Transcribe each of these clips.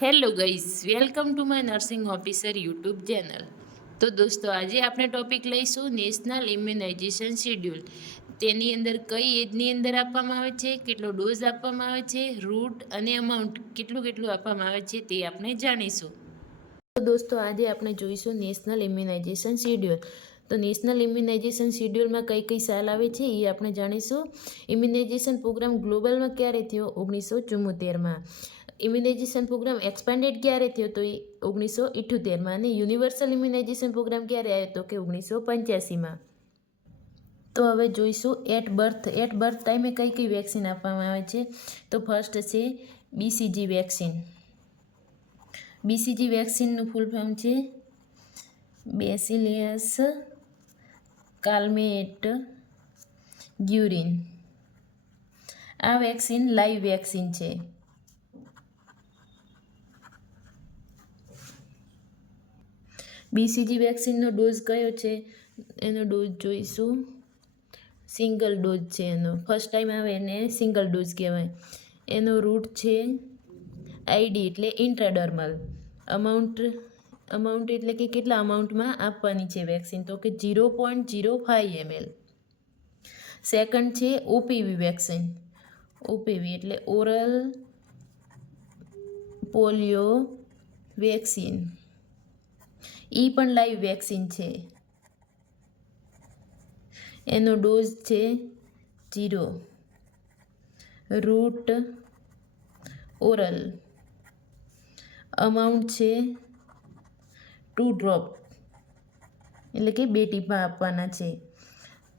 Hello guys, welcome to my nursing officer YouTube channel. તો દોસ્તો, આજે આપણે ટોપિક લઈશું નેશનલ ઇમ્યુનાઇઝેશન શેડ્યુલ. તેની અંદર કઈ એજની અંદર આપવામાં આવે છે, કેટલો ડોઝ આપવામાં આવે છે, રૂટ અને અમાઉન્ટ કેટલું આપવામાં આવે છે તે આપણે જાણીશું. તો દોસ્તો, આજે આપણે જોઈશું નેશનલ ઇમ્યુનાઇઝેશન શેડ્યુલ. તો નેશનલ ઇમ્યુનાઇઝેશન શેડ્યુલમાં કઈ સાલ આવે છે એ આપણે જાણીશું. ઇમ્યુનાઇઝેશન પ્રોગ્રામ ગ્લોબલમાં ક્યારે થયો? 1974માં. ઇમ્યુનાઇઝેશન પ્રોગ્રામ એક્સપાન્ડેડ ક્યારે થયો? તો એ 1978માં. અને યુનિવર્સલ ઇમ્યુનાઇઝેશન પ્રોગ્રામ ક્યારે આવ્યો? તો કે 1985માં. તો હવે જોઈશું એટ બર્થ ટાઈમે કઈ વેક્સિન આપવામાં આવે છે. તો ફર્સ્ટ છે BCG વેક્સિન. BCG વેક્સિનનું ફૂલ ફોર્મ છે બેસિલિયસ કાલ્મેટ ગ્યુરિન. આ વેક્સિન લાઈવ વેક્સિન છે. BCG વેક્સિનનો ડોઝ કયો છે? એનો ડોઝ જોઈશું. સિંગલ ડોઝ છે એનો. ફર્સ્ટ ટાઈમ આવે એને સિંગલ ડોઝ કહેવાય. એનો રૂટ છે ID એટલે ઇન્ટ્રાડર્મલ. અમાઉન્ટ એટલે કે કેટલા અમાઉન્ટમાં આપવાની છે વેક્સિન? તો કે 0.05 ml. સેકન્ડ છે OPV વેક્સિન. OPV એટલે ઓરલ પોલિયો વેક્સિન. પણ લાઈવ વેક્સિન છે. એનો ડોઝ છે 0. Route oral. અમાઉન્ટ છે 2 ડ્રોપ એટલે કે 2 ટીપા આપવાના છે.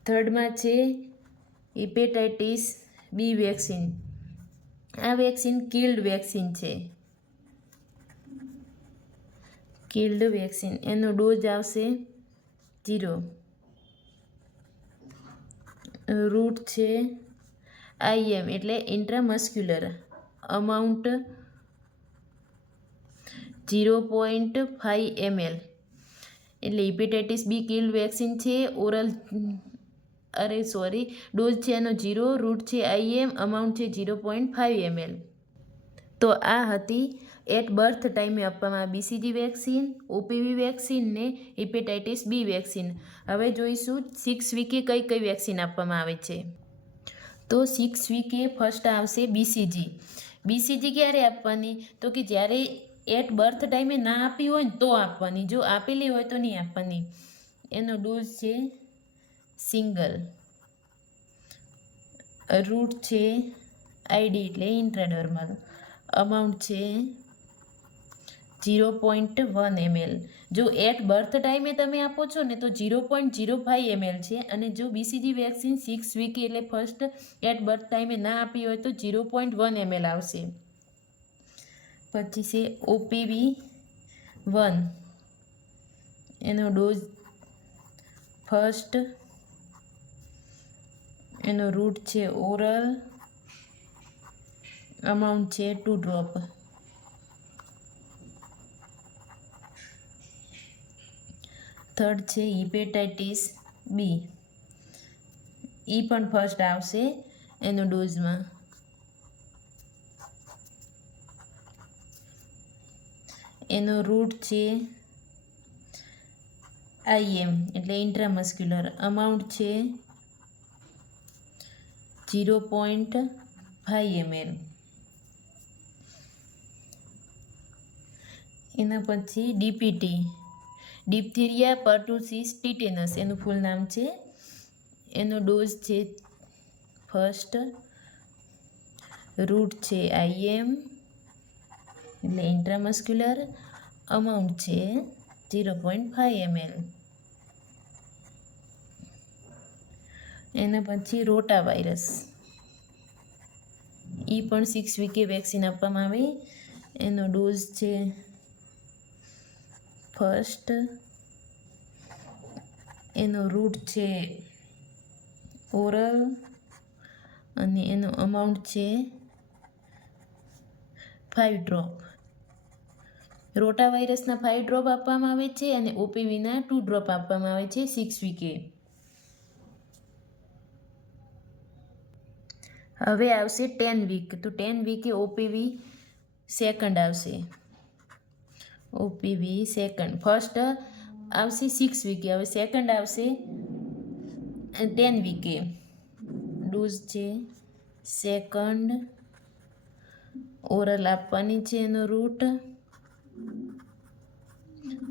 થર્ડમાં છે હિપેટાઇટિસ B વેક્સિન. આ વેક્સિન કિલ્ડ વેક્સિન છે. Killed vaccine. એનો ડોઝ આવશે 0. રૂટ છે IM એટલે ઇન્ટ્રામસ્ક્યુલર. Amount 0.5 ml. એટલે હિપેટાઇટિસ B કિલ્ડ વેક્સિન છે. ડોઝ છે એનો 0, રૂટ છે IM, અમાઉન્ટ છે 0.5 ml. તો આ હતી એટ બર્થ ટાઈમે આપવામાં BCG વેક્સિન, OPV વેક્સિન ને હિપેટાઇટિસ B વેક્સિન. હવે જોઈશું 6 વીકે કઈ વેક્સિન આપવામાં આવે છે. તો 6 વીકે ફર્સ્ટ આવશે BCG. BCG ક્યારે આપવાની? તો કે જ્યારે એટ બર્થ ટાઈમે ના આપી હોય ને તો આપવાની. જો આપેલી હોય તો નહીં આપવાની. એનો ડોઝ છે સિંગલ. રૂટ છે ID એટલે ઇન્ટ્રાડર્મલ. અમાઉન્ટ છે 0.1 ml. જો એટ બર્થ ટાઈમે તમે આપો છો ને તો 0.05 ml છે. અને જો BCG વેક્સિન 6 વીક એટલે ફર્સ્ટ એટ બર્થ ટાઈમે ના આપી હોય તો 0.1 ml આવશે. પછી છે OPV 1. એનો ડોઝ ફર્સ્ટ. એનો રૂટ છે ઓરલ. અમાઉન્ટ છે 2 ડ્રોપ. થર્ડ છે હિપેટાઇટિસ B. પણ ફર્સ્ટ આવશે એનો ડોઝમાં. એનો રૂટ છે IM એટલે ઇન્ટ્રામસ્ક્યુલર. અમાઉન્ટ છે 0.5 ml. એના પછી DPT ડિપ્થેરિયા પર્ટુસિસ ટીટેનસ એનું ફૂલ નામ છે. એનો ડોઝ છે ફર્સ્ટ. રૂટ છે IM એટલે ઇન્ટ્રામસ્ક્યુલર. અમાઉન્ટ છે 0.5 ml. એના પછી રોટા વાયરસ. પણ 6 વીકે વેક્સિન આપવામાં આવે. એનો ડોઝ છે ફર્સ્ટ. એનો રૂટ છે ઓરલ અને એનો અમાઉન્ટ છે 5 ડ્રોપ. રોટા વાયરસના 5 ડ્રોપ આપવામાં આવે છે અને OPVના 2 ડ્રોપ આપવામાં આવે છે 6 વીકે. હવે આવશે 10 વીક. તો 10 વીકે OPV સેકન્ડ આવશે. OPV second. ફર્સ્ટ આવશે 6 વીકે, હવે સેકન્ડ આવશે 10 વીકે. ડોઝ છે સેકન્ડ, ઓરલ આપવાની છે એનો રૂટ,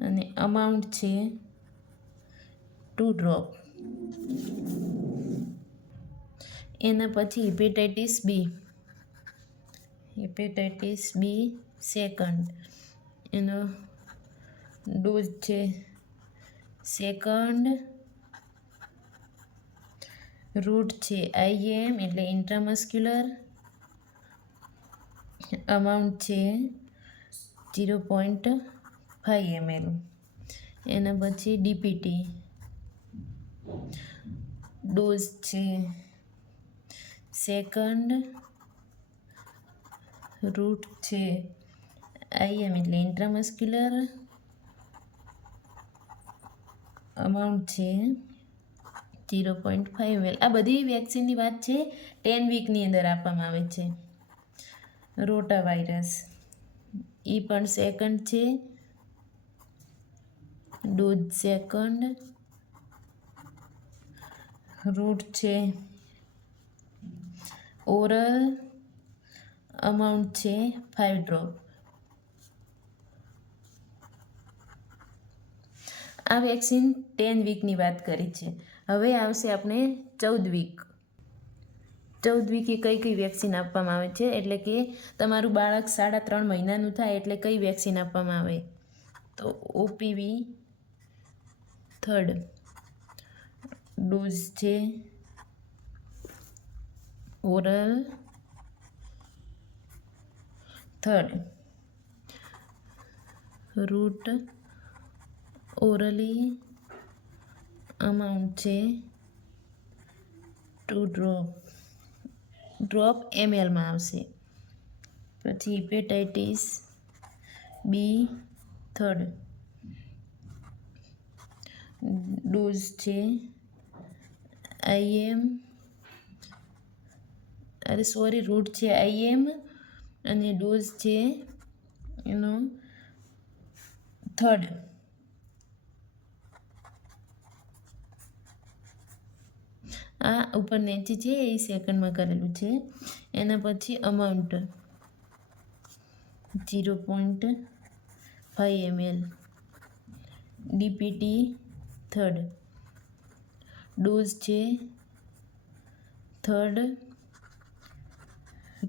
અને અમાઉન્ટ છે 2 ડ્રોપ. એના પછી હિપેટાઇટિસ બી સેકન્ડ, એનો ડોઝ છે સેકન્ડ, રૂટ છે IM એટલે ઇન્ટ્રામસ્ક્યુલર, અમાઉન્ટ છે 0.5 ml. એના પછી ડીપીટી, ડોઝ છે સેકન્ડ, રૂટ છે IM એટલે ઇન્ટ્રામસ્ક્યુલર, અમાઉન્ટ છે 0.5 ml. આ બધી વેક્સિનની વાત છે 10 વીકની અંદર આપવામાં આવે છે. રોટા વાયરસ એ પણ સેકન્ડ છે, ડોઝ સેકન્ડ, રૂટ છે ઓરલ, અમાઉન્ટ છે 5 ડ્રોપ. આ વેક્સિન 10 વીકની વાત કરી છે. હવે આવશે આપણે 14 વીક. 14 વીકે કઈ વેક્સિન આપવામાં આવે છે, એટલે કે તમારું બાળક 3.5 મહિનાનું થાય એટલે કઈ વેક્સિન આપવામાં આવે, તો ઓપીવી થર્ડ, ડોઝ છે oral third, route orally, amount છે 2 ડ્રોપ mlમાં આવશે. પછી હિપેટાઇટિસ બી થર્ડ, ડોઝ છે રૂટ છે IM અને ડોઝ છે એનો થર્ડ. આ ઉપર નીચે છે એ સેકન્ડમાં કરેલું છે. એના પછી amount 0.5 ml, DPT third, dose છે થર્ડ,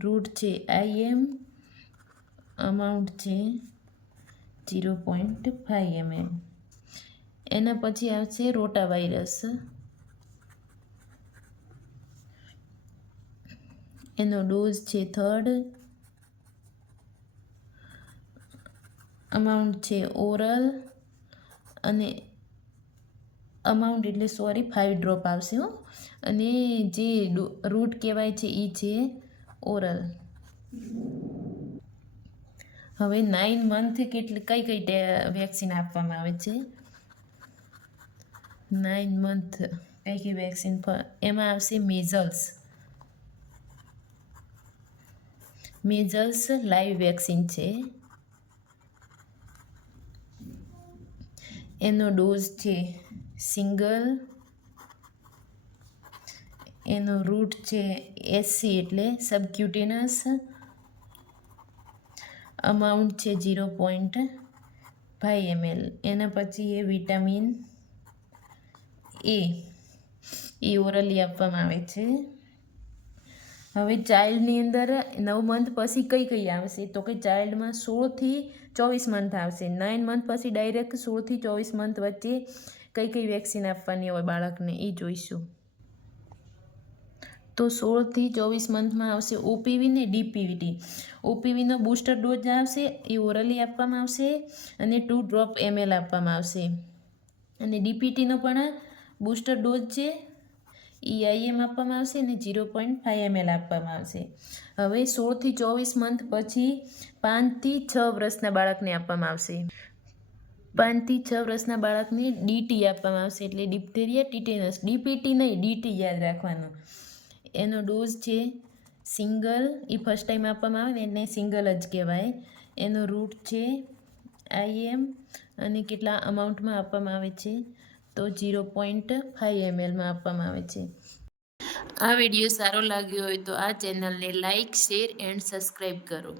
રૂટ છે IM, અમાઉન્ટ છે 0.5 ml. એના પછી આવશે રોટા વાયરસ, એનો ડોઝ છે થર્ડ, અમાઉન્ટ છે ઓરલ, અને અમાઉન્ટ એટલે 5 ડ્રોપ આવશે હો, અને જે રૂટ કહેવાય છે એ છે ઓરલ. હવે 9 મંથ કઈ વેક્સિન આપવામાં આવે છે, 9 મંથ કઈ વેક્સિન, એમાં આવશે મેઝલ્સ લાઈવ વેક્સિન છે, એનો ડોઝ છે સિંગલ, એનો રૂટ છે SC એટલે સબક્યુટેનસ, અમાઉન્ટ છે 0.5 ml. એના પછી એ વિટામિન એ ઓરલી આપવામાં આવે છે. હવે ચાઇલ્ડની અંદર 9 મંથ પછી કઈ આવશે, તો કે ચાઇલ્ડમાં 16 થી 24 મંથ આવશે. 9 મંથ પછી ડાયરેક્ટ 16 થી 24 મંથ વચ્ચે કઈ વેક્સિન આપવાની હોય બાળકને એ જોઈશું. તો 16 થી 24 મંથમાં આવશે ઓપીવી ને ડીપીટી. ઓપીવીનો બૂસ્ટર ડોઝ આવશે એ ઓરલી આપવામાં આવશે અને 2 ડ્રોપ ml આપવામાં આવશે, અને ડીપીટીનો પણ બૂસ્ટર ડોઝ છે IM આપવામાં આવશે અને 0.5 ml આપવામાં આવશે. હવે 16 થી 24 મંથ પછી 5 થી 6 વર્ષના બાળકને આપવામાં આવશે. 5 થી 6 વર્ષના બાળકને DT આપવામાં આવશે, એટલે ડિપ્થેરિયા ટીટેનસ. ડીપીટી નહીં, DT યાદ રાખવાનું. એનો ડોઝ છે સિંગલ, એ ફર્સ્ટ ટાઈમ આપવામાં આવે ને એને સિંગલ જ કહેવાય. એનો રૂટ છે IM અને કેટલા અમાઉન્ટમાં આપવામાં આવે છે તો 0.5 mlમાં આપવામાં આવે છે. આ વિડીયો સારો લાગ્યો હોય તો આ ચેનલને લાઇક, શેર એન્ડ સબસ્ક્રાઈબ કરો.